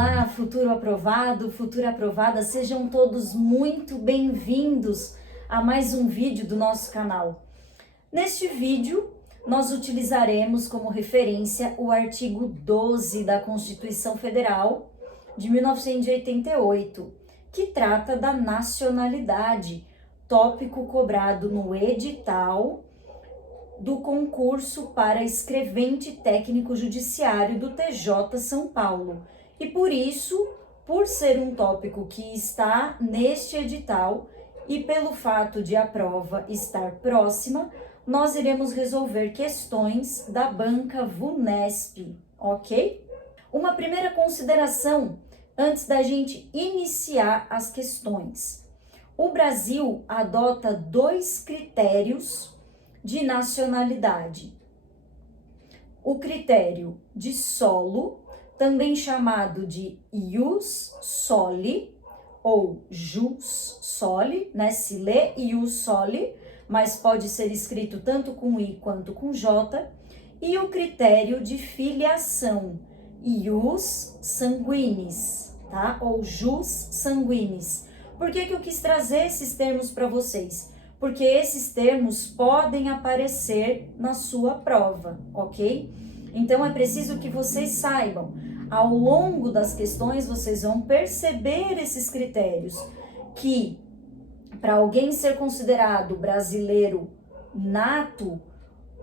Olá, futuro aprovado, futura aprovada, sejam todos muito bem-vindos a mais um vídeo do nosso canal. Neste vídeo, nós utilizaremos como referência o artigo 12 da Constituição Federal de 1988, que trata da nacionalidade, tópico cobrado no edital do concurso para escrevente técnico judiciário do TJ São Paulo. E por isso, por ser um tópico que está neste edital e pelo fato de a prova estar próxima, nós iremos resolver questões da banca VUNESP, ok? Uma primeira consideração antes da gente iniciar as questões. O Brasil adota dois critérios de nacionalidade. O critério de solo, também chamado de ius soli ou jus soli, né? Se lê ius soli, mas pode ser escrito tanto com i quanto com j. E o critério de filiação, ius sanguinis, tá? Ou jus sanguinis. Por que eu quis trazer esses termos para vocês? Porque esses termos podem aparecer na sua prova, ok? Então é preciso que vocês saibam. Ao longo das questões, vocês vão perceber esses critérios, que para alguém ser considerado brasileiro nato,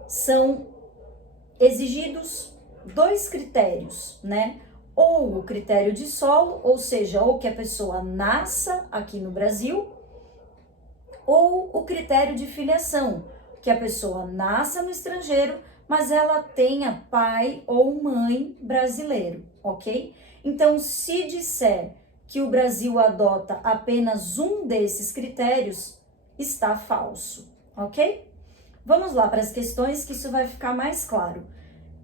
são exigidos dois critérios, né? Ou o critério de solo, ou seja, ou que a pessoa nasça aqui no Brasil, ou o critério de filiação, que a pessoa nasça no estrangeiro, mas ela tenha pai ou mãe brasileiro, ok? Então, se disser que o Brasil adota apenas um desses critérios, está falso, ok? Vamos lá para as questões que isso vai ficar mais claro.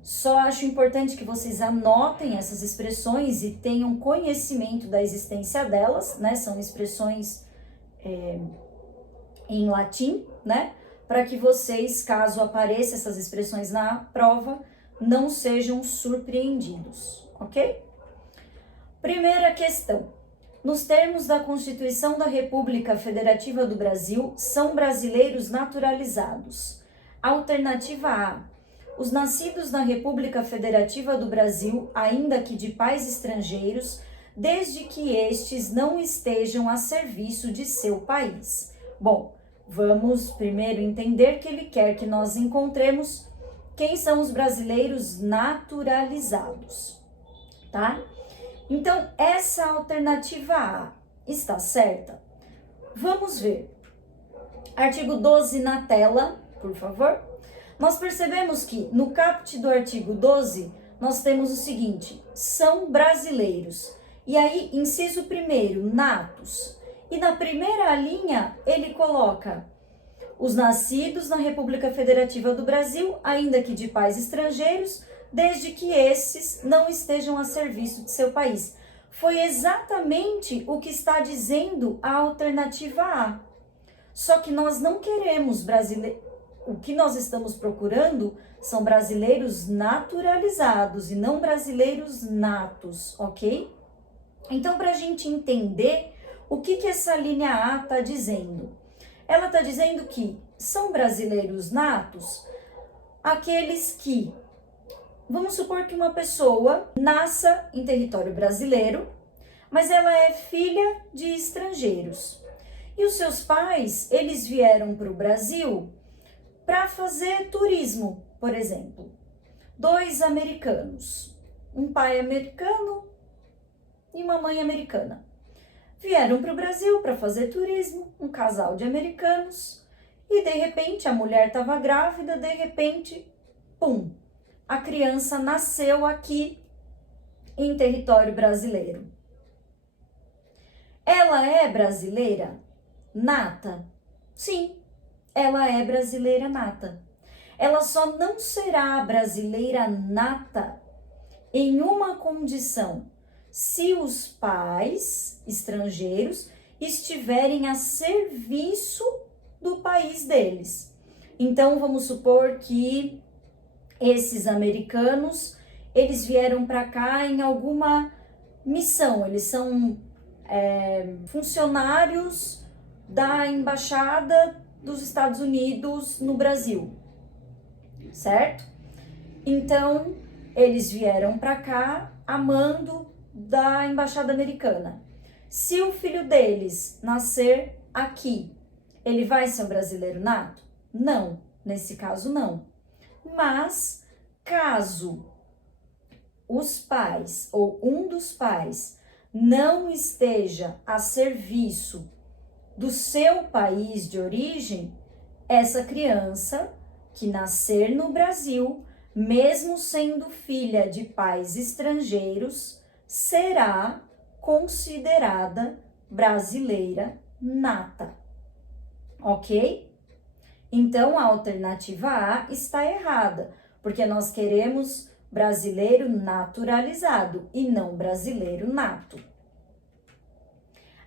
Só acho importante que vocês anotem essas expressões e tenham conhecimento da existência delas, né? São expressões em latim, né? Para que vocês, caso apareçam essas expressões na prova, não sejam surpreendidos, ok? Primeira questão. Nos termos da Constituição da República Federativa do Brasil, são brasileiros naturalizados. Alternativa A. Os nascidos na República Federativa do Brasil, ainda que de pais estrangeiros, desde que estes não estejam a serviço de seu país. Bom, vamos primeiro entender que ele quer que nós encontremos quem são os brasileiros naturalizados, tá? Então, essa alternativa A está certa? Vamos ver. Artigo 12 na tela, por favor. Nós percebemos que no caput do artigo 12, nós temos o seguinte: são brasileiros. E aí, inciso primeiro, natos. E na primeira linha, ele coloca os nascidos na República Federativa do Brasil, ainda que de pais estrangeiros, desde que esses não estejam a serviço de seu país. Foi exatamente o que está dizendo a alternativa A. Só que nós não queremos brasileiros. O que nós estamos procurando são brasileiros naturalizados e não brasileiros natos, ok? Então, para a gente entender o que essa linha A está dizendo? Ela está dizendo que são brasileiros natos aqueles que, vamos supor que uma pessoa nasça em território brasileiro, mas ela é filha de estrangeiros. E os seus pais, eles vieram para o Brasil para fazer turismo, por exemplo. Dois americanos, um pai americano e uma mãe americana. Vieram para o Brasil para fazer turismo, um casal de americanos, e de repente a mulher estava grávida, de repente, pum, a criança nasceu aqui em território brasileiro. Ela é brasileira nata? Sim, ela é brasileira nata. Ela só não será brasileira nata em uma condição: se os pais estrangeiros estiverem a serviço do país deles. Então, vamos supor que esses americanos, eles vieram para cá em alguma missão, eles são funcionários da Embaixada dos Estados Unidos no Brasil, certo? Então, eles vieram para cá a mando da Embaixada Americana. Se o filho deles nascer aqui, ele vai ser um brasileiro nato? Não, nesse caso não. Mas, caso os pais ou um dos pais não esteja a serviço do seu país de origem, essa criança que nascer no Brasil, mesmo sendo filha de pais estrangeiros, será considerada brasileira nata, ok? Então, a alternativa A está errada, porque nós queremos brasileiro naturalizado e não brasileiro nato.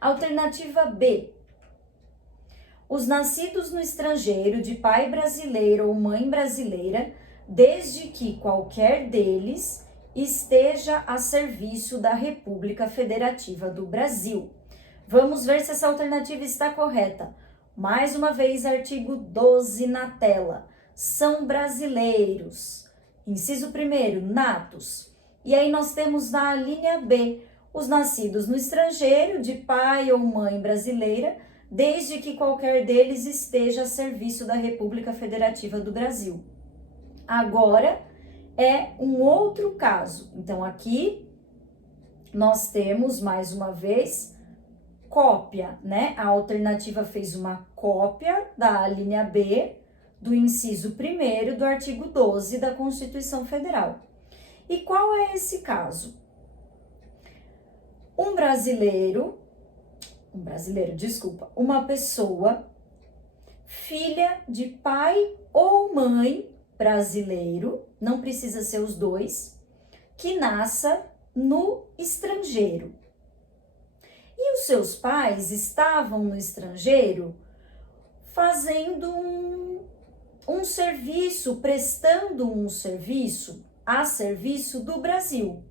Alternativa B. Os nascidos no estrangeiro de pai brasileiro ou mãe brasileira, desde que qualquer deles esteja a serviço da República Federativa do Brasil. Vamos ver se essa alternativa está correta. Mais uma vez, artigo 12 na tela. São brasileiros. Inciso 1º, natos. E aí nós temos na linha B, os nascidos no estrangeiro de pai ou mãe brasileira, desde que qualquer deles esteja a serviço da República Federativa do Brasil. Agora é um outro caso. Então, aqui nós temos, mais uma vez, cópia, né? A alternativa fez uma cópia da linha B do inciso 1º do artigo 12 da Constituição Federal. E qual é esse caso? Uma pessoa, filha de pai ou mãe brasileiro, não precisa ser os dois, que nasça no estrangeiro. E os seus pais estavam no estrangeiro fazendo um serviço, prestando um serviço a serviço do Brasil.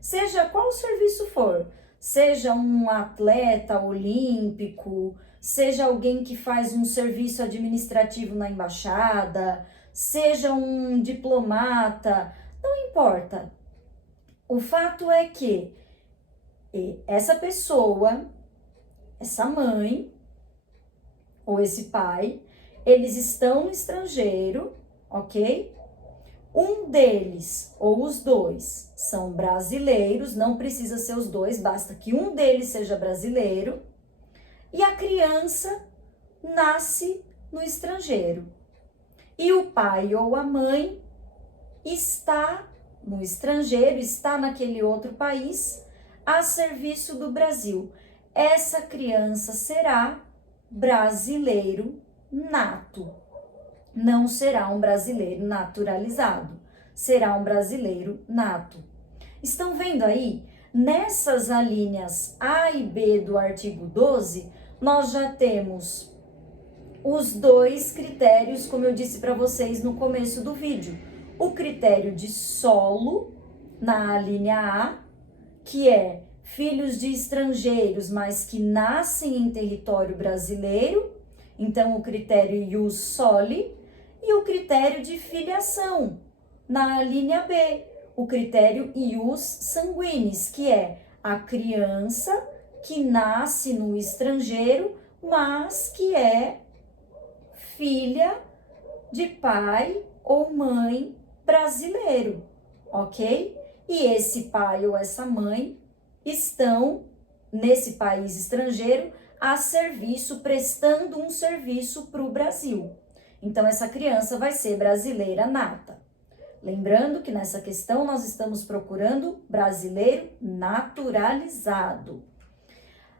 Seja qual serviço for, seja um atleta olímpico, seja alguém que faz um serviço administrativo na embaixada, seja um diplomata, não importa. O fato é que essa pessoa, essa mãe ou esse pai, eles estão no estrangeiro, ok? Um deles ou os dois são brasileiros, não precisa ser os dois, basta que um deles seja brasileiro, e a criança nasce no estrangeiro. E o pai ou a mãe está no estrangeiro, está naquele outro país, a serviço do Brasil. Essa criança será brasileiro nato. Não será um brasileiro naturalizado, será um brasileiro nato. Estão vendo aí? Nessas alíneas A e B do artigo 12, nós já temos os dois critérios, como eu disse para vocês no começo do vídeo. O critério de solo, na linha A, que é filhos de estrangeiros, mas que nascem em território brasileiro, então o critério ius soli, e o critério de filiação, na linha B, o critério ius sanguinis, que é a criança que nasce no estrangeiro, mas que é filha de pai ou mãe brasileiro, ok? E esse pai ou essa mãe estão nesse país estrangeiro a serviço, prestando um serviço para o Brasil. Então, essa criança vai ser brasileira nata. Lembrando que nessa questão nós estamos procurando brasileiro naturalizado.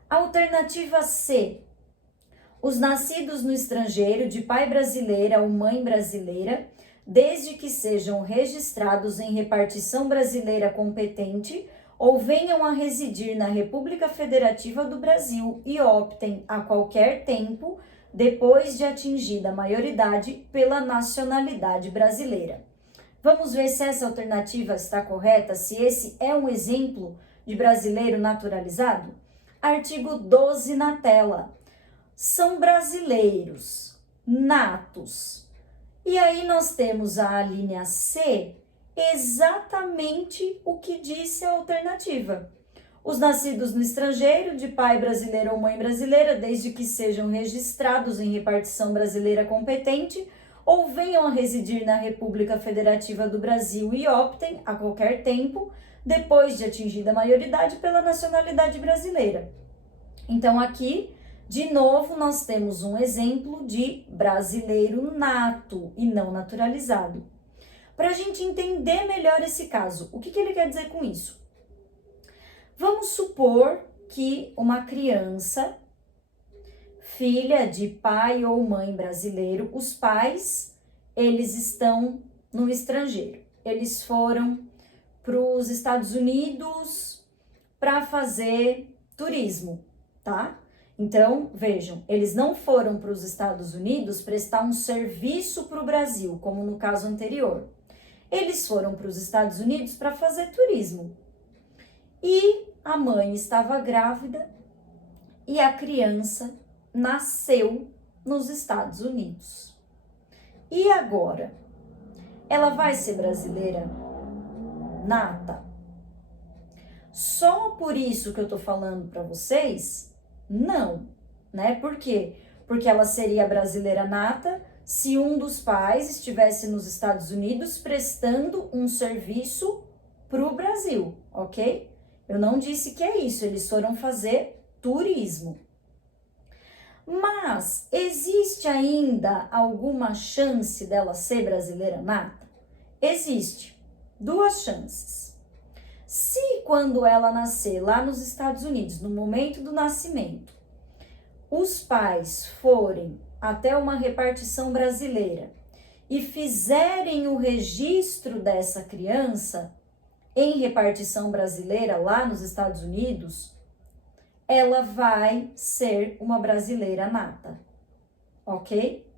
Alternativa C. Os nascidos no estrangeiro de pai brasileira ou mãe brasileira, desde que sejam registrados em repartição brasileira competente ou venham a residir na República Federativa do Brasil e optem a qualquer tempo, depois de atingida a maioridade, pela nacionalidade brasileira. Vamos ver se essa alternativa está correta, se esse é um exemplo de brasileiro naturalizado? Artigo 12 na tela. São brasileiros natos. E aí nós temos a linha C, exatamente o que disse a alternativa. Os nascidos no estrangeiro, de pai brasileiro ou mãe brasileira, desde que sejam registrados em repartição brasileira competente ou venham a residir na República Federativa do Brasil e optem, a qualquer tempo, depois de atingida a maioridade, pela nacionalidade brasileira. Então, aqui, de novo, nós temos um exemplo de brasileiro nato e não naturalizado. Para a gente entender melhor esse caso, o que ele quer dizer com isso? Vamos supor que uma criança, filha de pai ou mãe brasileiro, os pais, eles estão no estrangeiro. Eles foram para os Estados Unidos para fazer turismo, tá? Então, vejam, eles não foram para os Estados Unidos prestar um serviço para o Brasil, como no caso anterior. Eles foram para os Estados Unidos para fazer turismo. E a mãe estava grávida e a criança nasceu nos Estados Unidos. E agora? Ela vai ser brasileira nata? Só por isso que eu tô falando para vocês? Não, né? Por quê? Porque ela seria brasileira nata se um dos pais estivesse nos Estados Unidos prestando um serviço para o Brasil, ok? Eu não disse que é isso, eles foram fazer turismo. Mas existe ainda alguma chance dela ser brasileira nata? Existe. Duas chances. Se quando ela nascer lá nos Estados Unidos, no momento do nascimento, os pais forem até uma repartição brasileira e fizerem o registro dessa criança em repartição brasileira lá nos Estados Unidos, ela vai ser uma brasileira nata, ok?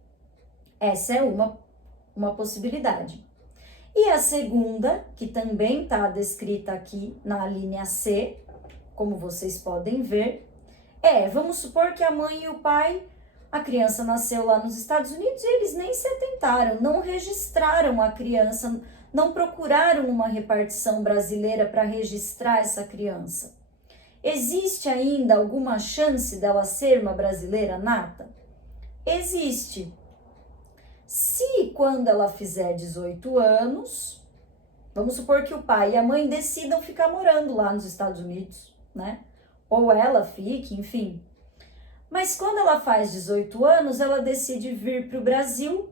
Essa é uma possibilidade. E a segunda, que também está descrita aqui na linha C, como vocês podem ver, vamos supor que a mãe e o pai, a criança nasceu lá nos Estados Unidos e eles nem se atentaram, não registraram a criança, não procuraram uma repartição brasileira para registrar essa criança. Existe ainda alguma chance dela ser uma brasileira nata? Existe. Se quando ela fizer 18 anos, vamos supor que o pai e a mãe decidam ficar morando lá nos Estados Unidos, né? Ou ela fique, enfim. Mas quando ela faz 18 anos, ela decide vir para o Brasil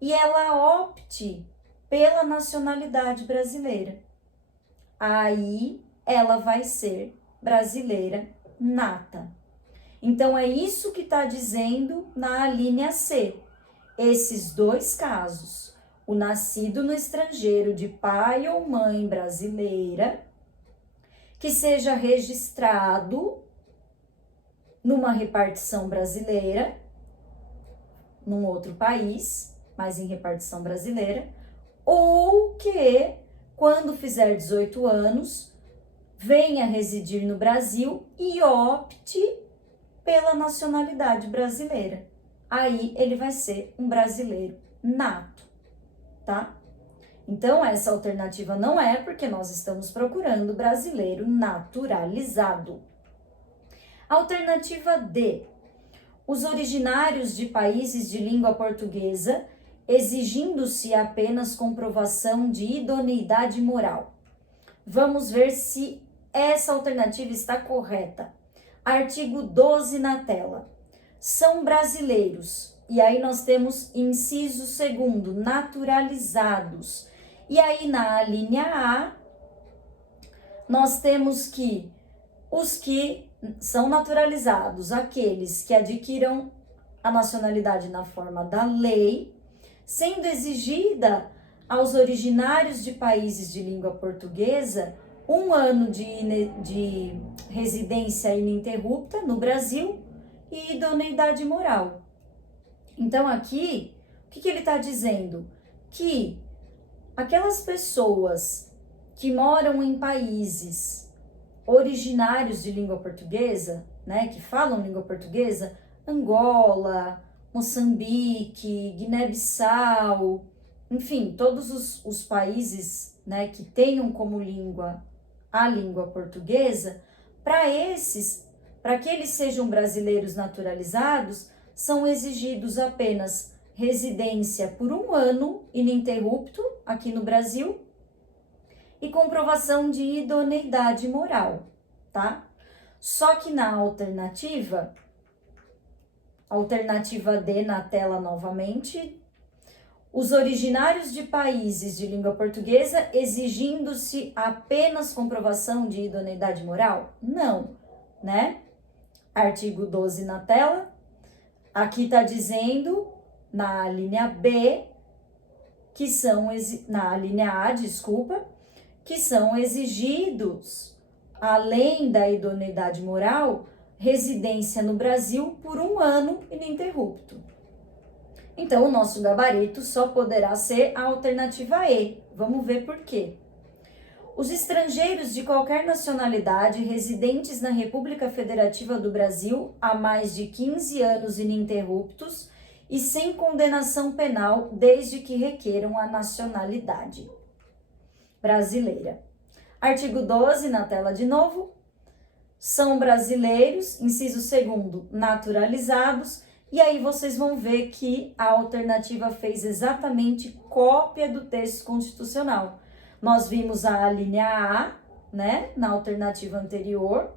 e ela opte pela nacionalidade brasileira. Aí ela vai ser brasileira nata. Então é isso que está dizendo na linha C. Esses dois casos, o nascido no estrangeiro de pai ou mãe brasileira, que seja registrado numa repartição brasileira, num outro país, mas em repartição brasileira, ou que, quando fizer 18 anos, venha residir no Brasil e opte pela nacionalidade brasileira. Aí ele vai ser um brasileiro nato, tá? Então, essa alternativa não é porque nós estamos procurando brasileiro naturalizado. Alternativa D. Os originários de países de língua portuguesa, exigindo-se apenas comprovação de idoneidade moral. Vamos ver se essa alternativa está correta. Artigo 12 na tela. São brasileiros. E aí nós temos inciso 2º, naturalizados. E aí na linha A, nós temos que os que são naturalizados, aqueles que adquiram a nacionalidade na forma da lei, sendo exigida aos originários de países de língua portuguesa 1 ano de residência ininterrupta no Brasil e idoneidade moral. Então aqui, o que ele está dizendo? Que aquelas pessoas que moram em países originários de língua portuguesa, né, que falam língua portuguesa, Angola, Moçambique, Guiné-Bissau, enfim, todos os países, né, que tenham como língua a língua portuguesa, para que eles sejam brasileiros naturalizados, são exigidos apenas residência por 1 ano ininterrupto aqui no Brasil e comprovação de idoneidade moral, tá? Só que na alternativa D na tela novamente, os originários de países de língua portuguesa exigindo-se apenas comprovação de idoneidade moral? Não, né? Artigo 12 na tela, aqui tá dizendo na linha B, na linha A, desculpa, que são exigidos, além da idoneidade moral, residência no Brasil por 1 ano ininterrupto. Então, o nosso gabarito só poderá ser a alternativa E. Vamos ver por quê. Os estrangeiros de qualquer nacionalidade residentes na República Federativa do Brasil há mais de 15 anos ininterruptos e sem condenação penal desde que requeram a nacionalidade brasileira. Artigo 12, na tela de novo. São brasileiros, inciso 2º, naturalizados, e aí vocês vão ver que a alternativa fez exatamente cópia do texto constitucional. Nós vimos a linha A, né, na alternativa anterior,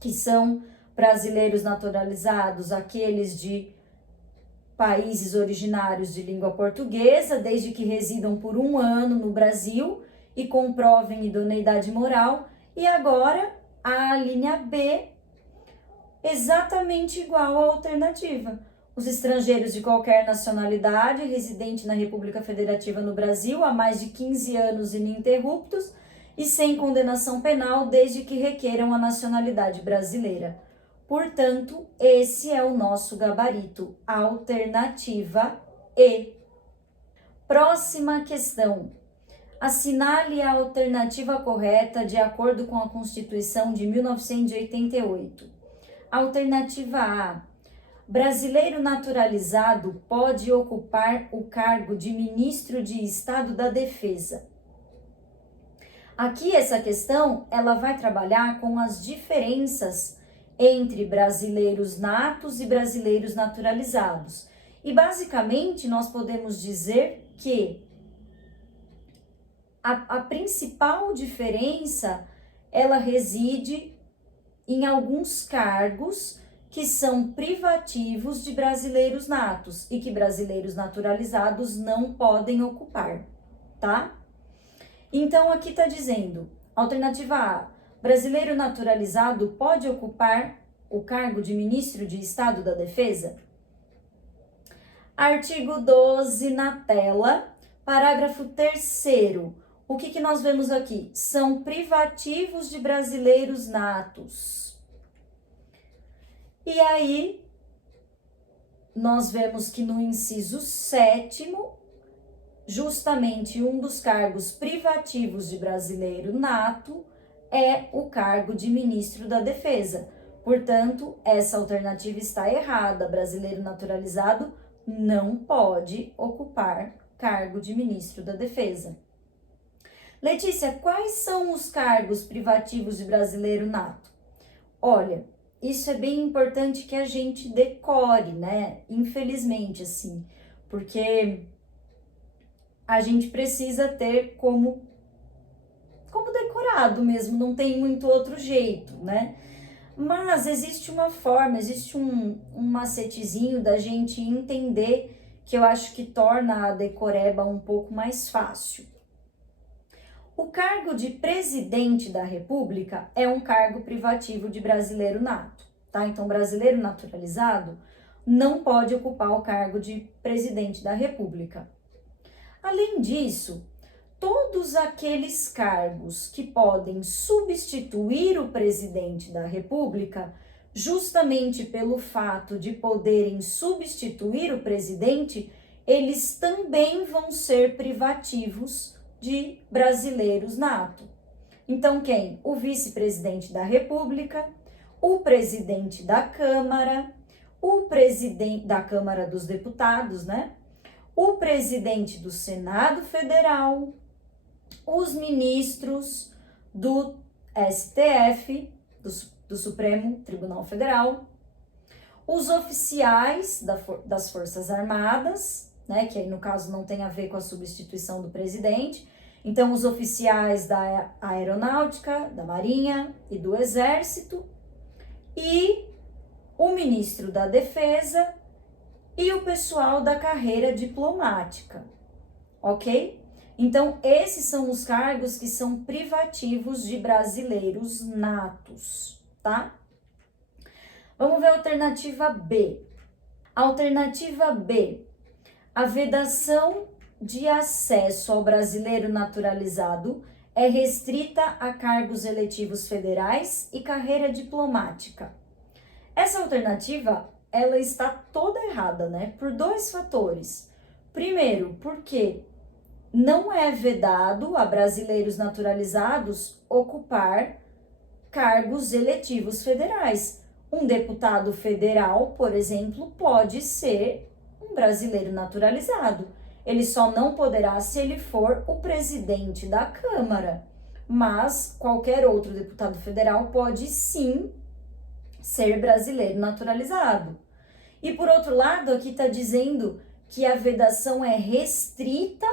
que são brasileiros naturalizados, aqueles de países originários de língua portuguesa, desde que residam por 1 ano no Brasil e comprovem idoneidade moral. E agora a linha B, exatamente igual à alternativa. Os estrangeiros de qualquer nacionalidade residente na República Federativa no Brasil há mais de 15 anos ininterruptos e sem condenação penal desde que requeram a nacionalidade brasileira. Portanto, esse é o nosso gabarito, alternativa E. Próxima questão. Assinale a alternativa correta de acordo com a Constituição de 1988. Alternativa A. Brasileiro naturalizado pode ocupar o cargo de ministro de Estado da Defesa. Aqui essa questão, ela vai trabalhar com as diferenças entre brasileiros natos e brasileiros naturalizados. E basicamente nós podemos dizer que a principal diferença, ela reside em alguns cargos que são privativos de brasileiros natos e que brasileiros naturalizados não podem ocupar, tá? Então, aqui tá dizendo, alternativa A, brasileiro naturalizado pode ocupar o cargo de ministro de Estado da Defesa? Artigo 12 na tela, parágrafo 3º. O que nós vemos aqui? São privativos de brasileiros natos. E aí, nós vemos que no inciso 7º, justamente um dos cargos privativos de brasileiro nato é o cargo de ministro da Defesa. Portanto, essa alternativa está errada. Brasileiro naturalizado não pode ocupar cargo de ministro da Defesa. Letícia, quais são os cargos privativos de brasileiro nato? Olha, isso é bem importante que a gente decore, né? Infelizmente, assim, porque a gente precisa ter como decorado mesmo, não tem muito outro jeito, né? Mas existe uma forma, existe um macetezinho da gente entender que eu acho que torna a decoreba um pouco mais fácil. O cargo de presidente da República é um cargo privativo de brasileiro nato, tá? Então, brasileiro naturalizado não pode ocupar o cargo de presidente da República. Além disso, todos aqueles cargos que podem substituir o presidente da República, justamente pelo fato de poderem substituir o presidente, eles também vão ser privativos de brasileiros nato. Então, quem? O vice-presidente da República, o presidente da Câmara, o presidente da Câmara dos Deputados, né? O presidente do Senado Federal, os ministros do STF, do Supremo Tribunal Federal, os oficiais das Forças Armadas, né, que aí no caso não tem a ver com a substituição do presidente, então os oficiais da Aeronáutica, da Marinha e do Exército, e o ministro da Defesa e o pessoal da carreira diplomática, ok? Então, esses são os cargos que são privativos de brasileiros natos, tá? Vamos ver a alternativa B. Alternativa B, a vedação de acesso ao brasileiro naturalizado é restrita a cargos eletivos federais e carreira diplomática. Essa alternativa, ela está toda errada, né? Por dois fatores. Primeiro, porque não é vedado a brasileiros naturalizados ocupar cargos eletivos federais. Um deputado federal, por exemplo, pode ser um brasileiro naturalizado. Ele só não poderá se ele for o presidente da Câmara. Mas qualquer outro deputado federal pode sim ser brasileiro naturalizado. E por outro lado, aqui está dizendo que a vedação é restrita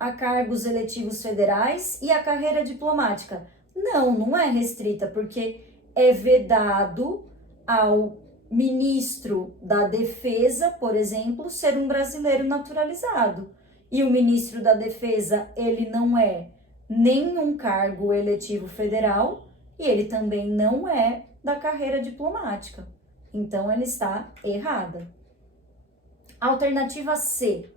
a cargos eletivos federais e a carreira diplomática. Não, não é restrita, porque é vedado ao ministro da Defesa, por exemplo, ser um brasileiro naturalizado. E o ministro da Defesa, ele não é nenhum cargo eletivo federal e ele também não é da carreira diplomática. Então, ele está errada. Alternativa C.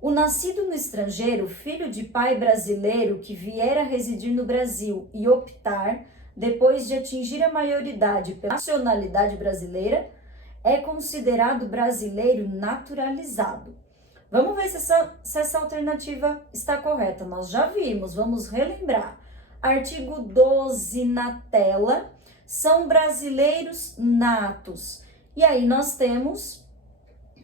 O nascido no estrangeiro, filho de pai brasileiro que vier a residir no Brasil e optar, depois de atingir a maioridade pela nacionalidade brasileira, é considerado brasileiro naturalizado. Vamos ver se essa alternativa está correta. Nós já vimos, vamos relembrar. Artigo 12 na tela, são brasileiros natos. E aí nós temos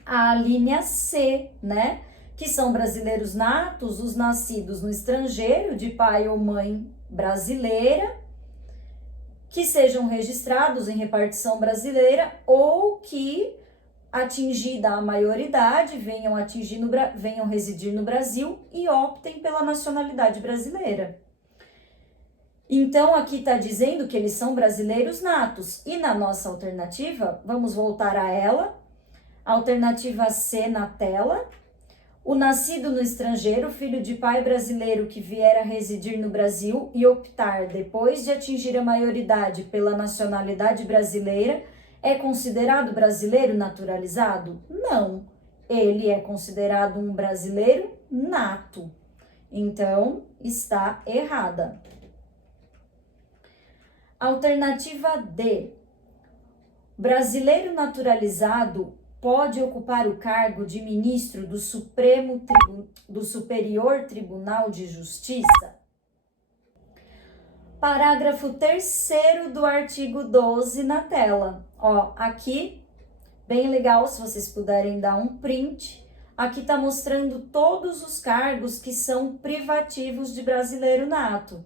a linha C, né? Que são brasileiros natos, os nascidos no estrangeiro, de pai ou mãe brasileira, que sejam registrados em repartição brasileira ou que, atingida a maioridade, venham residir no Brasil e optem pela nacionalidade brasileira. Então, aqui está dizendo que eles são brasileiros natos. E na nossa alternativa, vamos voltar a ela, alternativa C na tela. O nascido no estrangeiro, filho de pai brasileiro que vier a residir no Brasil e optar, depois de atingir a maioridade, pela nacionalidade brasileira, é considerado brasileiro naturalizado? Não, ele é considerado um brasileiro nato. Então, está errada. Alternativa D. Brasileiro naturalizado pode ocupar o cargo de ministro do Superior Tribunal de Justiça? Parágrafo 3º do artigo 12 na tela. Ó, aqui, bem legal, se vocês puderem dar um print. Aqui tá mostrando todos os cargos que são privativos de brasileiro nato.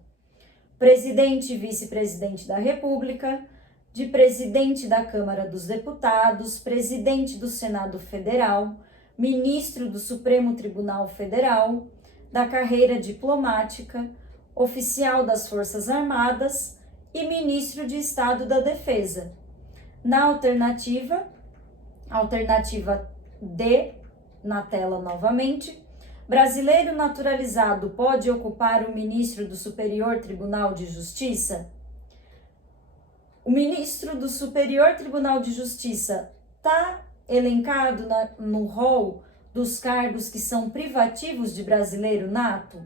Presidente e vice-presidente da República, de presidente da Câmara dos Deputados, presidente do Senado Federal, ministro do Supremo Tribunal Federal, da carreira diplomática, oficial das Forças Armadas e ministro de Estado da Defesa. Na alternativa D, na tela novamente, brasileiro naturalizado pode ocupar o ministro do Superior Tribunal de Justiça? O ministro do Superior Tribunal de Justiça está elencado no rol dos cargos que são privativos de brasileiro nato?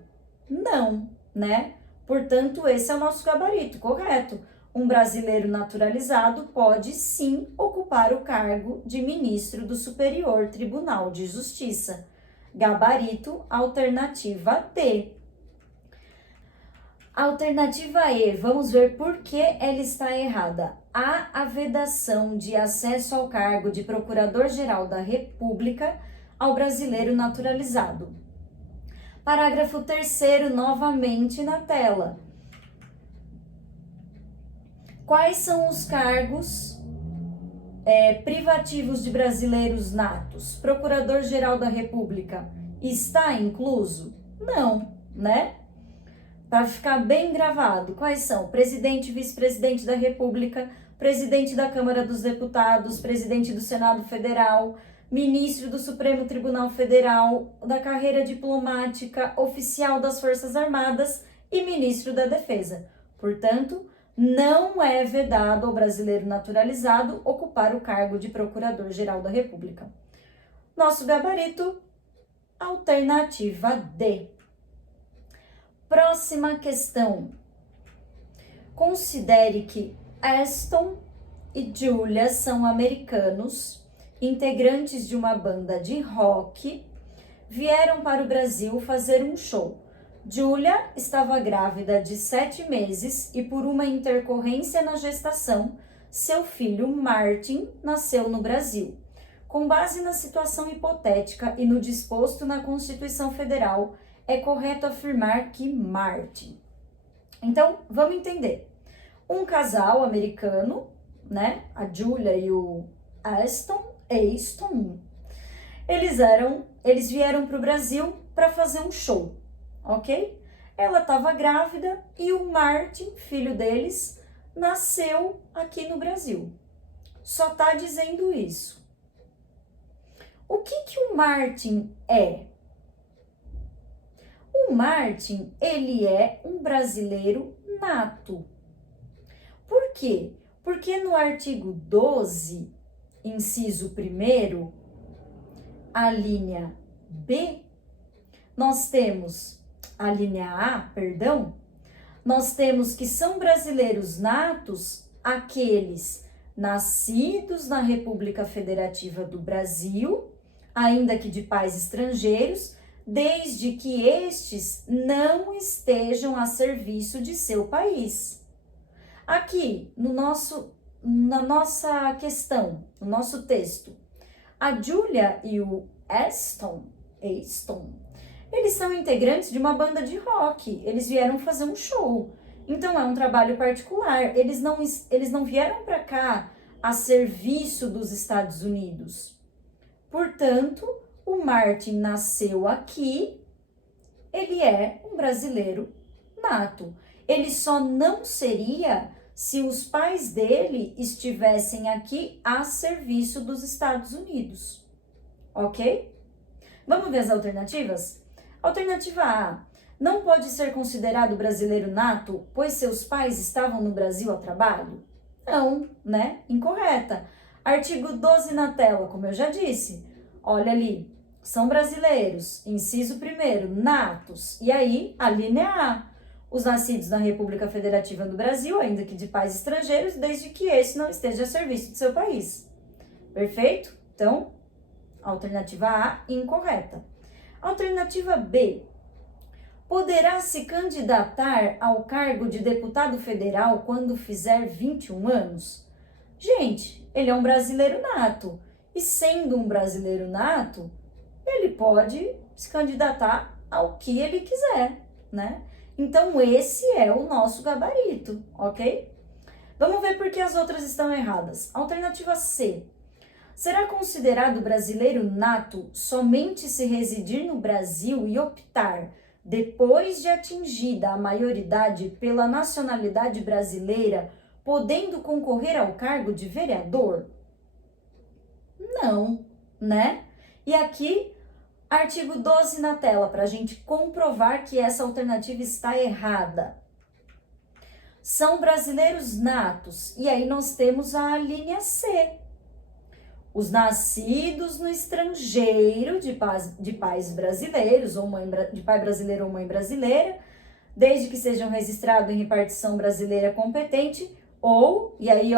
Não, né? Portanto, esse é o nosso gabarito, correto? Um brasileiro naturalizado pode sim ocupar o cargo de ministro do Superior Tribunal de Justiça. Gabarito, alternativa D. Alternativa E, vamos ver por que ela está errada. Há a vedação de acesso ao cargo de Procurador-Geral da República ao brasileiro naturalizado. Parágrafo 3º, novamente na tela. Quais são os cargos privativos de brasileiros natos? Procurador-Geral da República está incluso? Não, né? Para ficar bem gravado, quais são? Presidente e vice-presidente da República, presidente da Câmara dos Deputados, presidente do Senado Federal, ministro do Supremo Tribunal Federal, da carreira diplomática, oficial das Forças Armadas e ministro da Defesa. Portanto, não é vedado ao brasileiro naturalizado ocupar o cargo de Procurador-Geral da República. Nosso gabarito, alternativa D. Próxima questão. Considere que Aston e Julia são americanos, integrantes de uma banda de rock, vieram para o Brasil fazer um show. Julia estava grávida de 7 meses e, por uma intercorrência na gestação, seu filho Martin nasceu no Brasil. Com base na situação hipotética e no disposto na Constituição Federal, é correto afirmar que Martin. Então, vamos entender. Um casal americano, né? A Julia e o Aston, eles vieram para o Brasil para fazer um show, ok? Ela estava grávida e o Martin, filho deles, nasceu aqui no Brasil. Só tá dizendo isso. O que o Martin é? O Martin, ele é um brasileiro nato. Por quê? Porque no artigo 12, inciso 1º, a linha B, nós temos a linha A, perdão, nós temos que são brasileiros natos aqueles nascidos na República Federativa do Brasil, ainda que de pais estrangeiros, desde que estes não estejam a serviço de seu país. Aqui, na nossa questão, no nosso texto, a Julia e o Aston, eles são integrantes de uma banda de rock, eles vieram fazer um show. Então, é um trabalho particular, eles não vieram para cá a serviço dos Estados Unidos. Portanto, o Martin nasceu aqui, ele é um brasileiro nato. Ele só não seria se os pais dele estivessem aqui a serviço dos Estados Unidos, ok? Vamos ver as alternativas? Alternativa A, não pode ser considerado brasileiro nato, pois seus pais estavam no Brasil a trabalho? Não, né? Incorreta. Artigo 12 na tela, como eu já disse. Olha ali, são brasileiros, inciso 1º, natos. E aí, a linha A, os nascidos na República Federativa do Brasil, ainda que de pais estrangeiros, desde que esse não esteja a serviço de seu país. Perfeito? Então, alternativa A, incorreta. Alternativa B, poderá se candidatar ao cargo de deputado federal quando fizer 21 anos? Gente, ele é um brasileiro nato. E sendo um brasileiro nato, ele pode se candidatar ao que ele quiser, né? Então, esse é o nosso gabarito, ok? Vamos ver por que as outras estão erradas. Alternativa C. Será considerado brasileiro nato somente se residir no Brasil e optar, depois de atingida a maioridade, pela nacionalidade brasileira, podendo concorrer ao cargo de vereador? Não, né? E aqui, artigo 12 na tela, para a gente comprovar que essa alternativa está errada. São brasileiros natos. E aí nós temos a linha C. Os nascidos no estrangeiro de pais brasileiros, de pai brasileiro ou mãe brasileira, desde que sejam registrados em repartição brasileira competente, ou, e aí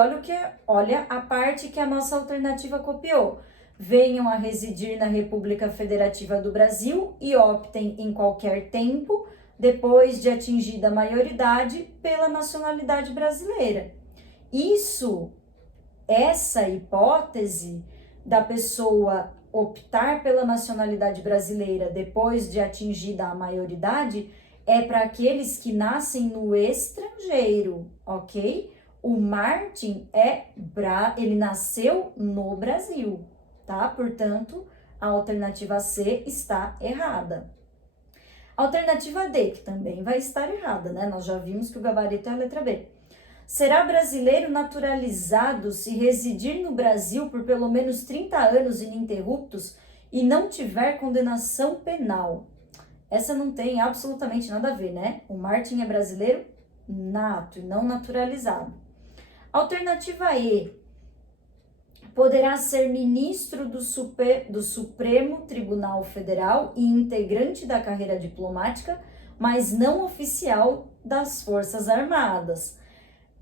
olha a parte que a nossa alternativa copiou, venham a residir na República Federativa do Brasil e optem em qualquer tempo, depois de atingida a maioridade, pela nacionalidade brasileira. Essa hipótese da pessoa optar pela nacionalidade brasileira depois de atingida a maioridade é para aqueles que nascem no estrangeiro, ok? O Martin ele nasceu no Brasil, tá? Portanto, a alternativa C está errada. Alternativa D, que também vai estar errada, né? Nós já vimos que o gabarito é a letra B. Será brasileiro naturalizado se residir no Brasil por pelo menos 30 anos ininterruptos e não tiver condenação penal? Essa não tem absolutamente nada a ver, né? O Martin é brasileiro nato e não naturalizado. Alternativa E. Poderá ser ministro do Supremo Tribunal Federal e integrante da carreira diplomática, mas não oficial das Forças Armadas.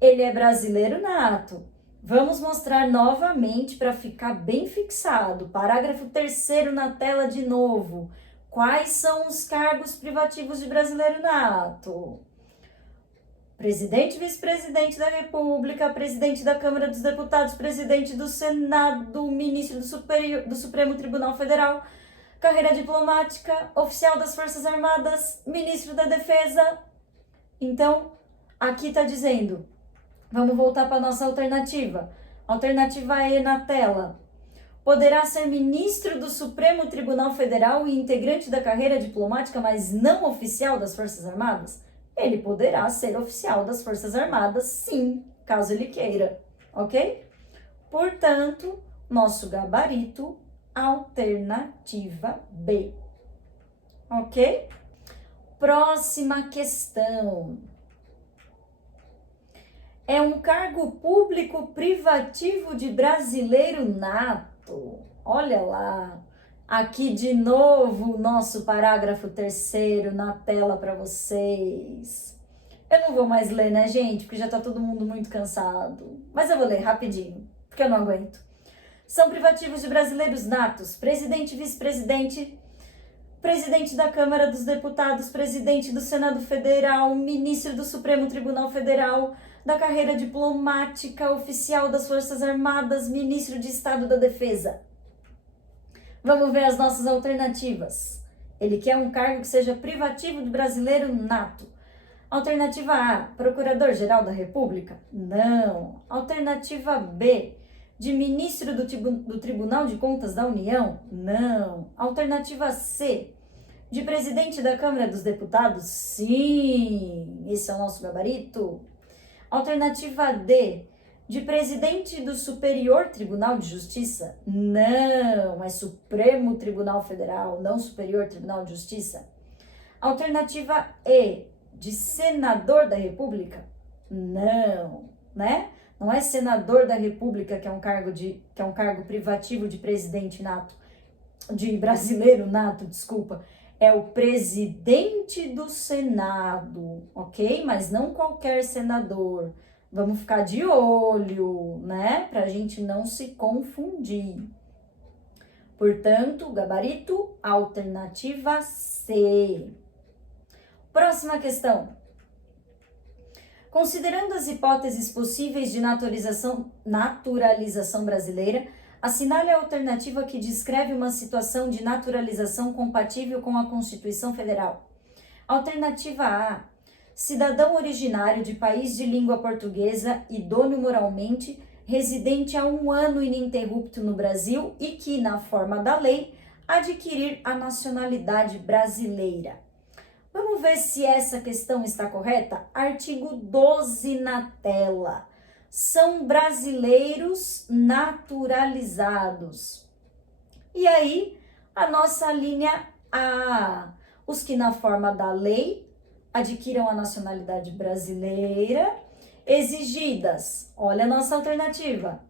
Ele é brasileiro nato. Vamos mostrar novamente para ficar bem fixado. Parágrafo 3º na tela de novo. Quais são os cargos privativos de brasileiro nato? Presidente e vice-presidente da República, presidente da Câmara dos Deputados, presidente do Senado, ministro do Supremo Tribunal Federal, carreira diplomática, oficial das Forças Armadas, ministro da Defesa. Então, aqui está dizendo, vamos voltar para a nossa alternativa. Alternativa E na tela. Poderá ser ministro do Supremo Tribunal Federal e integrante da carreira diplomática, mas não oficial das Forças Armadas? Ele poderá ser oficial das Forças Armadas, sim, caso ele queira, ok? Portanto, nosso gabarito, alternativa B, ok? Próxima questão. É um cargo público privativo de brasileiro nato. Olha lá. Aqui de novo o nosso parágrafo 3º na tela para vocês. Eu não vou mais ler, né, gente? Porque já tá todo mundo muito cansado. Mas eu vou ler rapidinho, porque eu não aguento. São privativos de brasileiros natos, presidente e vice-presidente, presidente da Câmara dos Deputados, presidente do Senado Federal, ministro do Supremo Tribunal Federal, da carreira diplomática, oficial das Forças Armadas, ministro de Estado da Defesa. Vamos ver as nossas alternativas. Ele quer um cargo que seja privativo do brasileiro nato. Alternativa A, Procurador-Geral da República? Não. Alternativa B, de Ministro do Tribunal de Contas da União? Não. Alternativa C, de Presidente da Câmara dos Deputados? Sim. Esse é o nosso gabarito. Alternativa D, de Presidente do Superior Tribunal de Justiça? Não, é Supremo Tribunal Federal, não Superior Tribunal de Justiça. Alternativa E, de Senador da República? Não, né? Não é Senador da República que é um cargo privativo de presidente nato, de brasileiro nato, desculpa. É o presidente do Senado, ok? Mas não qualquer senador. Vamos ficar de olho, né? Para a gente não se confundir. Portanto, gabarito, alternativa C. Próxima questão. Considerando as hipóteses possíveis de naturalização brasileira, assinale a alternativa que descreve uma situação de naturalização compatível com a Constituição Federal. Alternativa A. Cidadão originário de país de língua portuguesa, idôneo moralmente, residente há 1 ano ininterrupto no Brasil e que, na forma da lei, adquirir a nacionalidade brasileira. Vamos ver se essa questão está correta? Artigo 12 na tela. São brasileiros naturalizados. E aí, a nossa linha A. Os que, na forma da lei, adquiram a nacionalidade brasileira, exigidas, olha a nossa alternativa,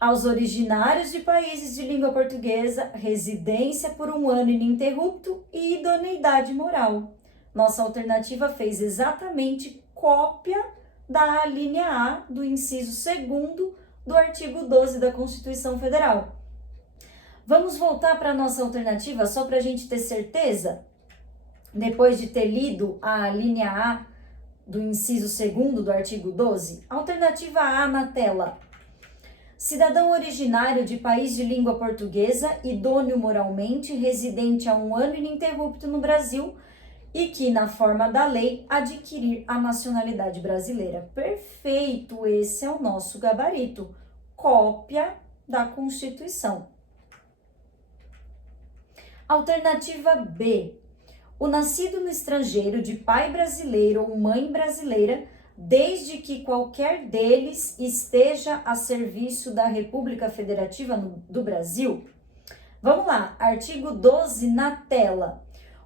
aos originários de países de língua portuguesa, residência por 1 ano ininterrupto e idoneidade moral. Nossa alternativa fez exatamente cópia da linha A do inciso 2º do artigo 12 da Constituição Federal. Vamos voltar para a nossa alternativa só para a gente ter certeza? depois de ter lido a linha A do inciso 2º do artigo 12? Alternativa A na tela. Cidadão originário de país de língua portuguesa, idôneo moralmente, residente há 1 ano ininterrupto no Brasil e que, na forma da lei, adquirir a nacionalidade brasileira. Perfeito, esse é o nosso gabarito. Cópia da Constituição. Alternativa B. O nascido no estrangeiro de pai brasileiro ou mãe brasileira, desde que qualquer deles esteja a serviço da República Federativa do Brasil. Vamos lá, artigo 12 na tela.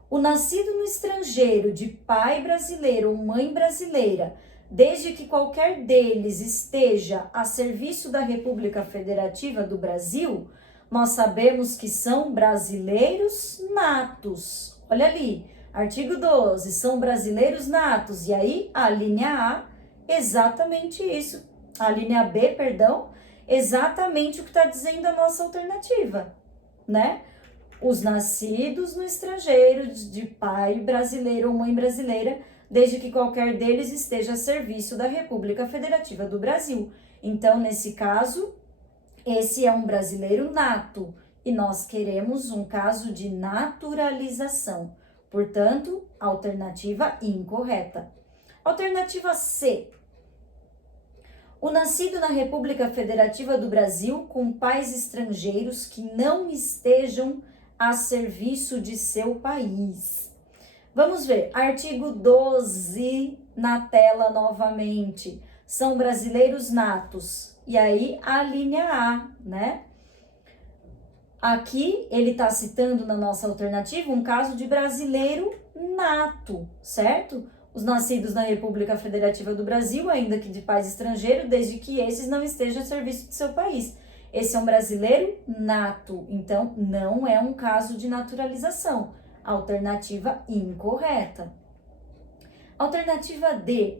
O nascido no estrangeiro de pai brasileiro ou mãe brasileira, desde que qualquer deles esteja a serviço da República Federativa do Brasil, nós sabemos que são brasileiros natos. Olha ali, artigo 12, são brasileiros natos. E aí, a linha A, exatamente isso. A linha B, perdão, exatamente o que está dizendo a nossa alternativa, né? Os nascidos no estrangeiro de pai brasileiro ou mãe brasileira, desde que qualquer deles esteja a serviço da República Federativa do Brasil. Então, nesse caso, esse é um brasileiro nato e nós queremos um caso de naturalização. Portanto, alternativa incorreta. Alternativa C. O nascido na República Federativa do Brasil com pais estrangeiros que não estejam a serviço de seu país. Vamos ver, artigo 12 na tela novamente. São brasileiros natos. E aí, a linha A, né? Aqui, ele está citando na nossa alternativa um caso de brasileiro nato, certo? Os nascidos na República Federativa do Brasil, ainda que de pais estrangeiros, desde que esses não estejam a serviço de seu país. Esse é um brasileiro nato, então não é um caso de naturalização. Alternativa incorreta. Alternativa D.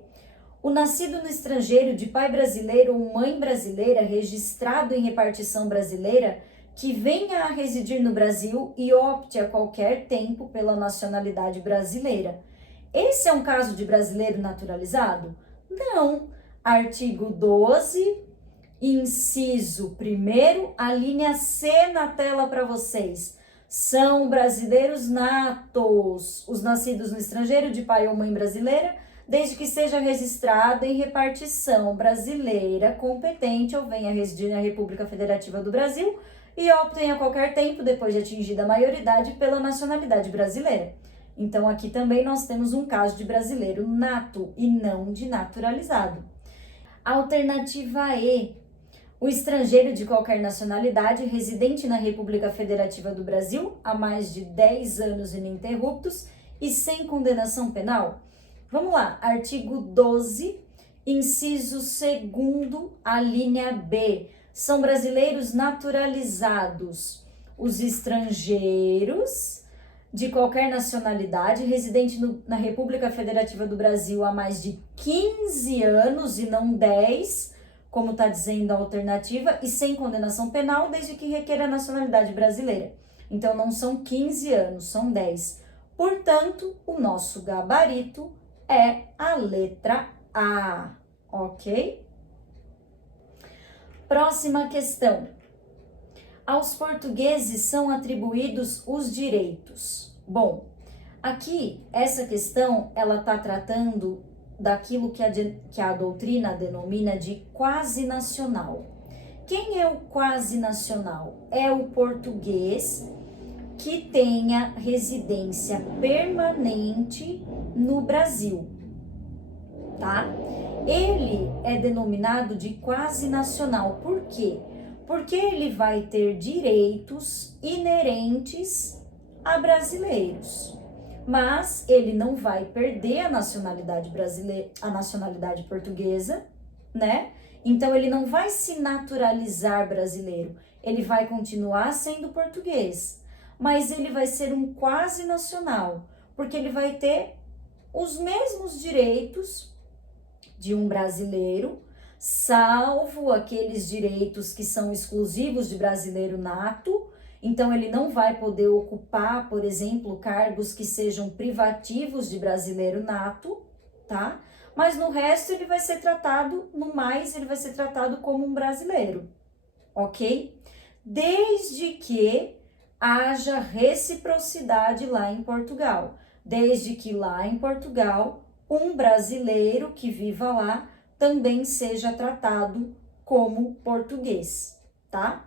O nascido no estrangeiro de pai brasileiro ou mãe brasileira registrado em repartição brasileira que venha a residir no Brasil e opte a qualquer tempo pela nacionalidade brasileira. Esse é um caso de brasileiro naturalizado? Não. Artigo 12, inciso 1º, a linha C na tela para vocês. São brasileiros natos, os nascidos no estrangeiro de pai ou mãe brasileira, desde que seja registrado em repartição brasileira competente ou venha a residir na República Federativa do Brasil e optem a qualquer tempo, depois de atingida a maioridade, pela nacionalidade brasileira. Então, aqui também nós temos um caso de brasileiro nato e não de naturalizado. Alternativa E. O estrangeiro de qualquer nacionalidade residente na República Federativa do Brasil há mais de 10 anos ininterruptos e sem condenação penal. Vamos lá, artigo 12, inciso 2º, a linha B. São brasileiros naturalizados os estrangeiros de qualquer nacionalidade residente na República Federativa do Brasil há mais de 15 anos e não 10, como está dizendo a alternativa, e sem condenação penal desde que requer a nacionalidade brasileira. Então, não são 15 anos, são 10. Portanto, o nosso gabarito é a letra A, ok? Próxima questão. Aos portugueses são atribuídos os direitos. Bom, aqui, essa questão, ela está tratando daquilo que a doutrina denomina de quase nacional. Quem é o quase nacional? É o português que tenha residência permanente no Brasil, tá? Ele é denominado de quase nacional. Por quê? Porque ele vai ter direitos inerentes a brasileiros, mas ele não vai perder a nacionalidade brasileira, a nacionalidade portuguesa, né? Então ele não vai se naturalizar brasileiro, ele vai continuar sendo português, mas ele vai ser um quase nacional, porque ele vai ter os mesmos direitos de um brasileiro, salvo aqueles direitos que são exclusivos de brasileiro nato Então, ele não vai poder ocupar, por exemplo, cargos que sejam privativos de brasileiro nato, tá? Mas no resto ele vai ser tratado, no mais, ele vai ser tratado como um brasileiro, ok? Desde que haja reciprocidade lá em Portugal. Desde que lá em Portugal, um brasileiro que viva lá também seja tratado como português, tá?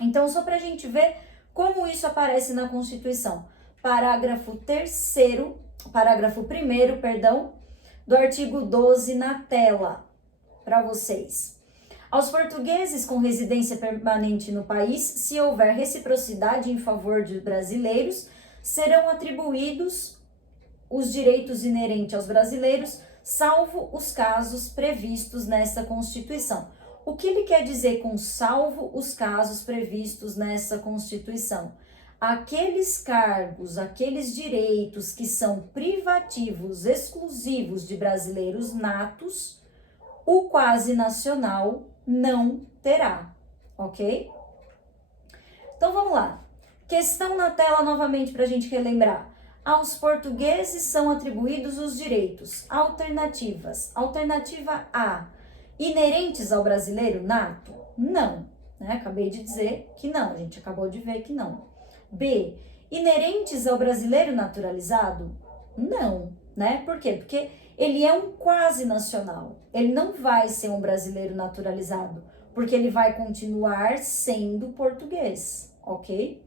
Então, só para a gente ver como isso aparece na Constituição. Parágrafo 1º, perdão, do artigo 12 na tela, para vocês. Aos portugueses com residência permanente no país, se houver reciprocidade em favor de brasileiros, serão atribuídos os direitos inerentes aos brasileiros, salvo os casos previstos nesta Constituição. O que ele quer dizer com salvo os casos previstos nessa Constituição? Aqueles cargos, aqueles direitos que são privativos, exclusivos de brasileiros natos, o quase nacional não terá, ok? Então vamos lá. Questão na tela novamente para a gente relembrar. Aos portugueses são atribuídos os direitos. Alternativas. Alternativa A. Inerentes ao brasileiro nato? Não, né? Acabei de dizer que não, a gente acabou de ver que não. B. Inerentes ao brasileiro naturalizado? Não, né? Por quê? Porque ele é um quase nacional. Ele não vai ser um brasileiro naturalizado, porque ele vai continuar sendo português, ok?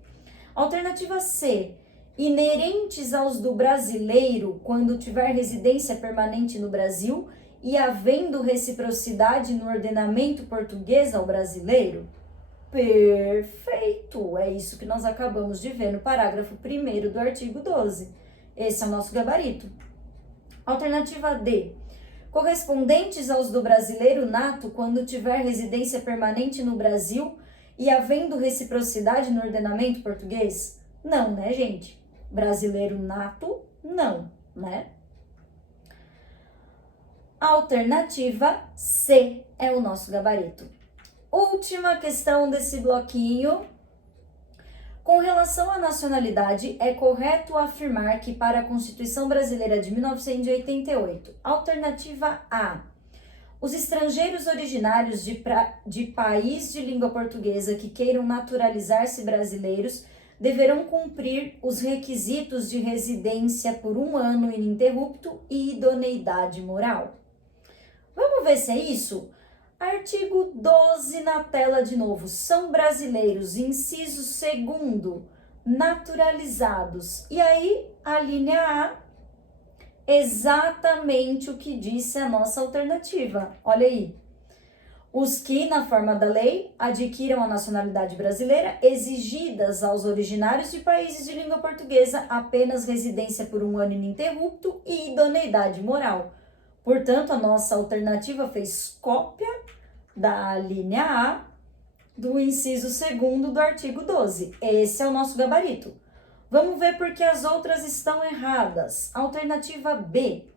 Alternativa C. Inerentes aos do brasileiro quando tiver residência permanente no Brasil e havendo reciprocidade no ordenamento português ao brasileiro? Perfeito! É isso que nós acabamos de ver no parágrafo 1º do artigo 12. Esse é o nosso gabarito. Alternativa D. Correspondentes aos do brasileiro nato quando tiver residência permanente no Brasil e havendo reciprocidade no ordenamento português? Não, né, gente? Brasileiro nato, não, né? Alternativa C é o nosso gabarito. Última questão desse bloquinho. Com relação à nacionalidade, é correto afirmar que para a Constituição Brasileira de 1988, alternativa A, os estrangeiros originários de país de língua portuguesa que queiram naturalizar-se brasileiros deverão cumprir os requisitos de residência por 1 ano ininterrupto e idoneidade moral. Vamos ver se é isso? Artigo 12 na tela de novo. São brasileiros, inciso 2º, naturalizados. E aí, a linha A, exatamente o que disse a nossa alternativa. Olha aí. Os que, na forma da lei, adquiram a nacionalidade brasileira, exigidas aos originários de países de língua portuguesa apenas residência por 1 ano ininterrupto e idoneidade moral. Portanto, a nossa alternativa fez cópia da linha A do inciso 2º do artigo 12. Esse é o nosso gabarito. Vamos ver porque as outras estão erradas. Alternativa B.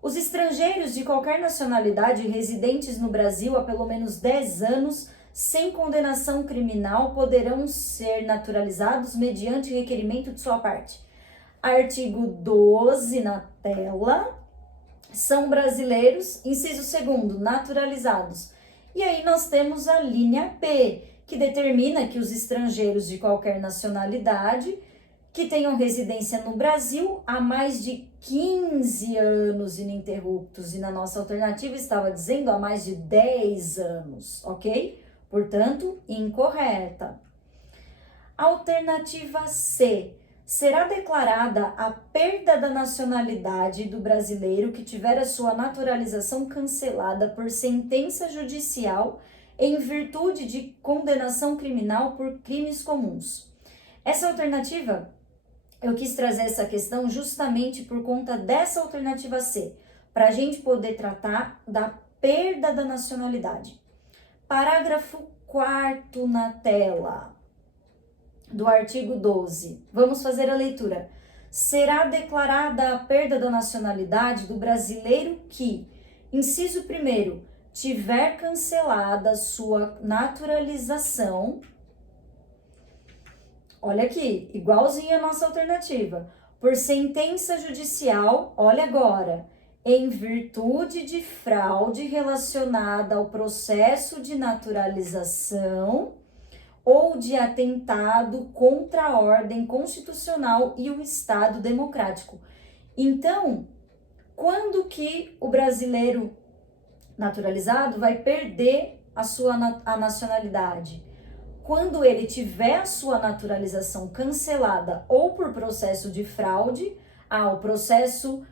Os estrangeiros de qualquer nacionalidade residentes no Brasil há pelo menos 10 anos, sem condenação criminal, poderão ser naturalizados mediante requerimento de sua parte. Artigo 12 na tela. São brasileiros, inciso 2º, naturalizados. E aí nós temos a linha B, que determina que os estrangeiros de qualquer nacionalidade que tenham residência no Brasil há mais de 15 anos ininterruptos. E na nossa alternativa estava dizendo há mais de 10 anos, ok? Portanto, incorreta. Alternativa C. Será declarada a perda da nacionalidade do brasileiro que tiver a sua naturalização cancelada por sentença judicial em virtude de condenação criminal por crimes comuns. Essa alternativa, eu quis trazer essa questão justamente por conta dessa alternativa C, para a gente poder tratar da perda da nacionalidade. Parágrafo 4º na tela do artigo 12. Vamos fazer a leitura. Será declarada a perda da nacionalidade do brasileiro que, inciso 1º, tiver cancelada sua naturalização Olha aqui, igualzinho a nossa alternativa. Por sentença judicial, olha agora, em virtude de fraude relacionada ao processo de naturalização ou de atentado contra a ordem constitucional e o Estado democrático. Então, quando que o brasileiro naturalizado vai perder a nacionalidade? Quando ele tiver a sua naturalização cancelada ou por processo de fraude, o processo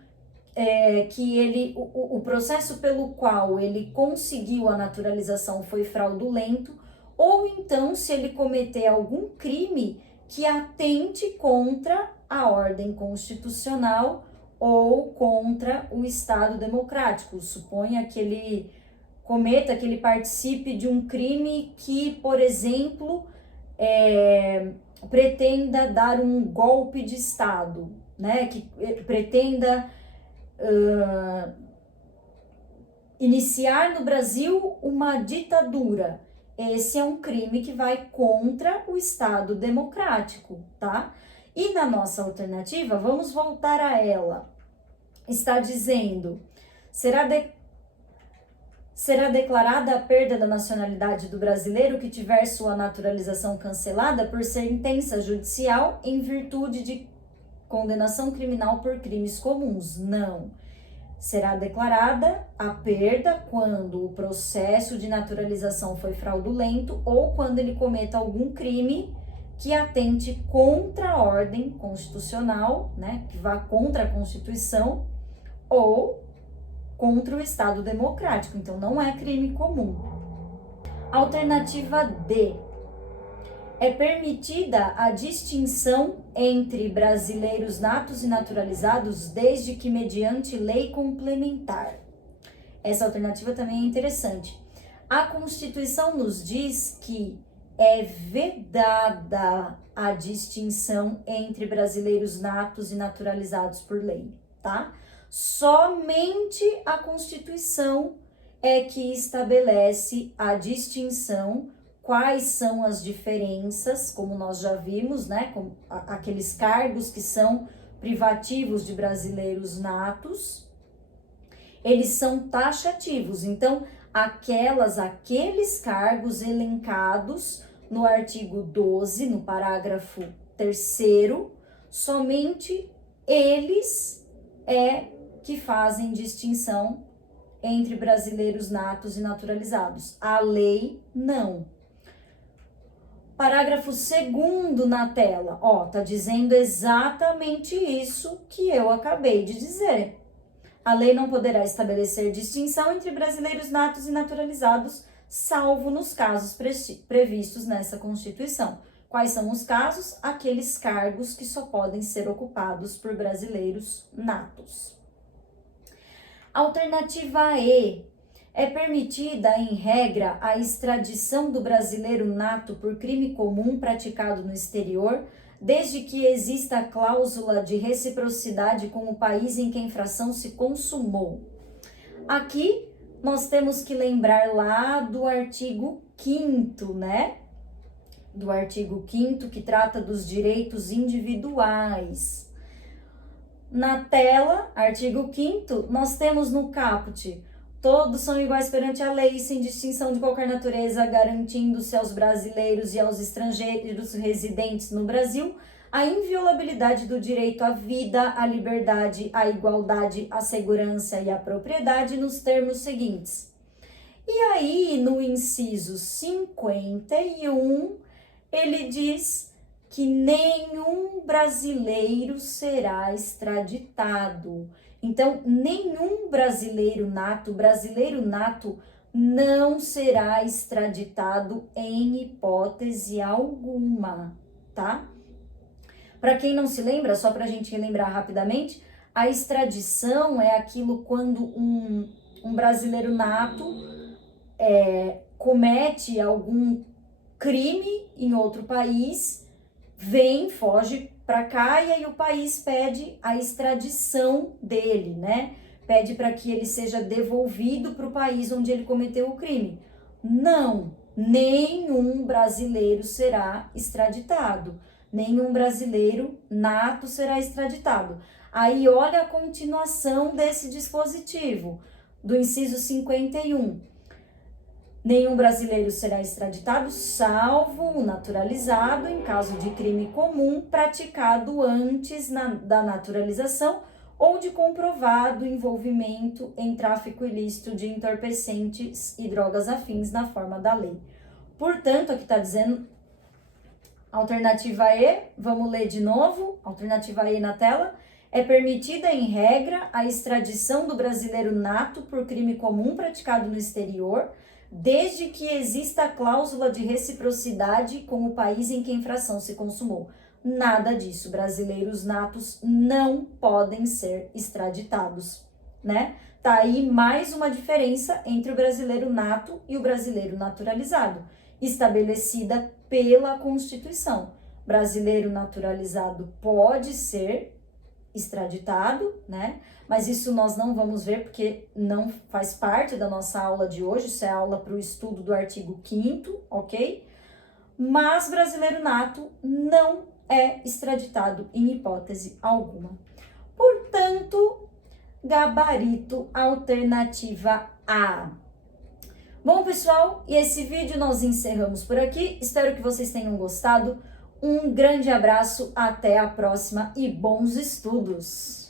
o processo pelo qual ele conseguiu a naturalização foi fraudulento, ou então se ele cometer algum crime que atente contra a ordem constitucional ou contra o Estado democrático. Suponha que ele cometa, que ele participe de um crime que, por exemplo, pretenda dar um golpe de Estado, né? Que pretenda iniciar no Brasil uma ditadura. Esse é um crime que vai contra o Estado democrático, tá? E na nossa alternativa, vamos voltar a ela. Está dizendo, será declarada a perda da nacionalidade do brasileiro que tiver sua naturalização cancelada por sentença judicial em virtude de condenação criminal por crimes comuns? Não. Será declarada a perda quando o processo de naturalização foi fraudulento ou quando ele cometa algum crime que atente contra a ordem constitucional, né, que vá contra a Constituição ou contra o Estado democrático. Então, não é crime comum. Alternativa D. É permitida a distinção entre brasileiros natos e naturalizados desde que mediante lei complementar. Essa alternativa também é interessante. A Constituição nos diz que é vedada a distinção entre brasileiros natos e naturalizados por lei, tá? Somente a Constituição é que estabelece a distinção. Quais são as diferenças, como nós já vimos, né? Com aqueles cargos que são privativos de brasileiros natos, eles são taxativos. Então, aqueles cargos elencados no artigo 12, no parágrafo 3º, somente eles que fazem distinção entre brasileiros natos e naturalizados. A lei, não. Parágrafo 2º na tela, tá dizendo exatamente isso que eu acabei de dizer. A lei não poderá estabelecer distinção entre brasileiros natos e naturalizados, salvo nos casos previstos nessa Constituição. Quais são os casos? Aqueles cargos que só podem ser ocupados por brasileiros natos. Alternativa E. É permitida, em regra, a extradição do brasileiro nato por crime comum praticado no exterior, desde que exista a cláusula de reciprocidade com o país em que a infração se consumou. Aqui, nós temos que lembrar lá do artigo 5º, né? Do artigo 5º, que trata dos direitos individuais. Na tela, artigo 5º, nós temos no caput: todos são iguais perante a lei, sem distinção de qualquer natureza, garantindo-se aos brasileiros e aos estrangeiros residentes no Brasil a inviolabilidade do direito à vida, à liberdade, à igualdade, à segurança e à propriedade nos termos seguintes. E aí, no inciso 51, ele diz que nenhum brasileiro será extraditado. Então, nenhum brasileiro nato não será extraditado em hipótese alguma, tá? Para quem não se lembra, só para a gente relembrar rapidamente, a extradição é aquilo quando um brasileiro nato comete algum crime em outro país, foge para cá e aí o país pede a extradição dele, né? Pede para que ele seja devolvido para o país onde ele cometeu o crime. Não, nenhum brasileiro será extraditado. Nenhum brasileiro nato será extraditado. Aí olha a continuação desse dispositivo, do inciso 51. Nenhum brasileiro será extraditado, salvo o naturalizado, em caso de crime comum praticado antes da naturalização ou de comprovado envolvimento em tráfico ilícito de entorpecentes e drogas afins na forma da lei. Portanto, aqui está dizendo, alternativa E, vamos ler de novo, alternativa E na tela, é permitida em regra a extradição do brasileiro nato por crime comum praticado no exterior, desde que exista a cláusula de reciprocidade com o país em que a infração se consumou. Nada disso, brasileiros natos não podem ser extraditados, né? Tá aí mais uma diferença entre o brasileiro nato e o brasileiro naturalizado, estabelecida pela Constituição. Brasileiro naturalizado pode ser extraditado, né? Mas isso nós não vamos ver porque não faz parte da nossa aula de hoje, isso é aula para o estudo do artigo 5º, ok? Mas brasileiro nato não é extraditado em hipótese alguma. Portanto, gabarito alternativa A. Bom, pessoal, e esse vídeo nós encerramos por aqui. Espero que vocês tenham gostado. Um grande abraço, até a próxima e bons estudos!